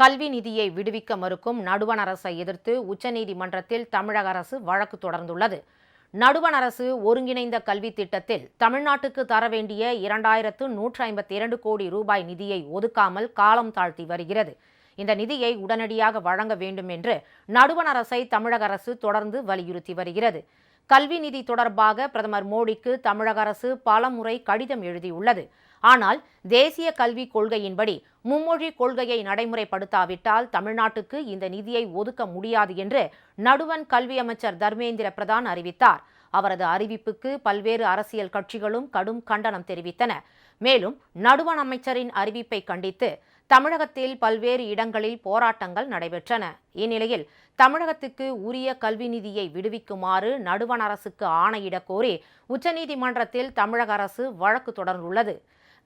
கல்வி நிதியை விடுவிக்க மறுக்கும் நடுவண் அரசை எதிர்த்து உச்சநீதிமன்றத்தில் தமிழக அரசு வழக்கு தொடர்ந்துள்ளது. நடுவண் அரசு ஒருங்கிணைந்த கல்வி திட்டத்தில் தமிழ்நாட்டுக்கு தர வேண்டிய 2152 கோடி ரூபாய் நிதியை ஒதுக்காமல் காலம் தாழ்த்தி வருகிறது. இந்த நிதியை உடனடியாக வழங்க வேண்டும் என்று நடுவண் அரசை தமிழக அரசு தொடர்ந்து வலியுறுத்தி வருகிறது. கல்வி நிதி தொடர்பாக பிரதமர் மோடிக்கு தமிழக அரசு பலமுறை கடிதம் எழுதியுள்ளது. ஆனால் தேசிய கல்விக் கொள்கையின்படி மும்மொழி கொள்கையை நடைமுறைப்படுத்தாவிட்டால் தமிழ்நாட்டுக்கு இந்த நிதியை ஒதுக்க முடியாது என்று நடுவண் கல்வி அமைச்சர் தர்மேந்திர பிரதான் அறிவித்தார். அவரது அறிவிப்புக்கு பல்வேறு அரசியல் கட்சிகளும் கடும் கண்டனம் தெரிவித்தன. மேலும் நடுவண் அமைச்சரின் அறிவிப்பை கண்டித்து தமிழகத்தில் பல்வேறு இடங்களில் போராட்டங்கள் நடைபெற்றன. இந்நிலையில் தமிழகத்துக்கு உரிய கல்வி நிதியை விடுவிக்குமாறு நடுவண் அரசுக்கு ஆணையிடக் கோரி உச்சநீதிமன்றத்தில் தமிழக அரசு வழக்கு தொடர்ந்துள்ளது.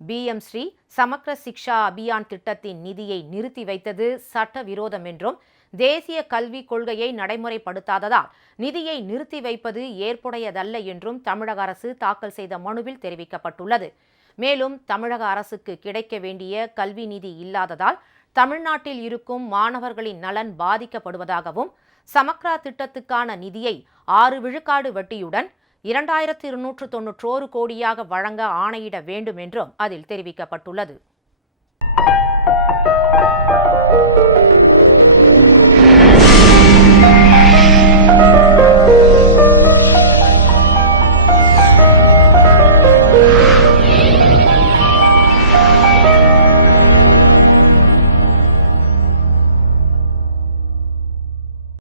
பிஎம் ஸ்ரீ சமக்ர சிக்ஷா அபியான் திட்டத்தின் நிதியை நிறுத்தி வைத்தது சட்டவிரோதம் என்றும், தேசிய கல்விக் கொள்கையை நடைமுறைப்படுத்தாததால் நிதியை நிறுத்தி வைப்பது ஏற்புடையதல்ல என்றும் தமிழக அரசு தாக்கல் செய்த மனுவில் தெரிவிக்கப்பட்டுள்ளது. மேலும் தமிழக அரசுக்கு கிடைக்க வேண்டிய கல்வி நிதி இல்லாததால் தமிழ்நாட்டில் இருக்கும் மாணவர்களின் நலன் பாதிக்கப்படுவதாகவும், சமக்ரா திட்டத்துக்கான நிதியை 6 விழுக்காடு வட்டியுடன் 2291 கோடியாக வழங்க ஆணையிட வேண்டும் என்றும் அதில் தெரிவிக்கப்பட்டுள்ளது.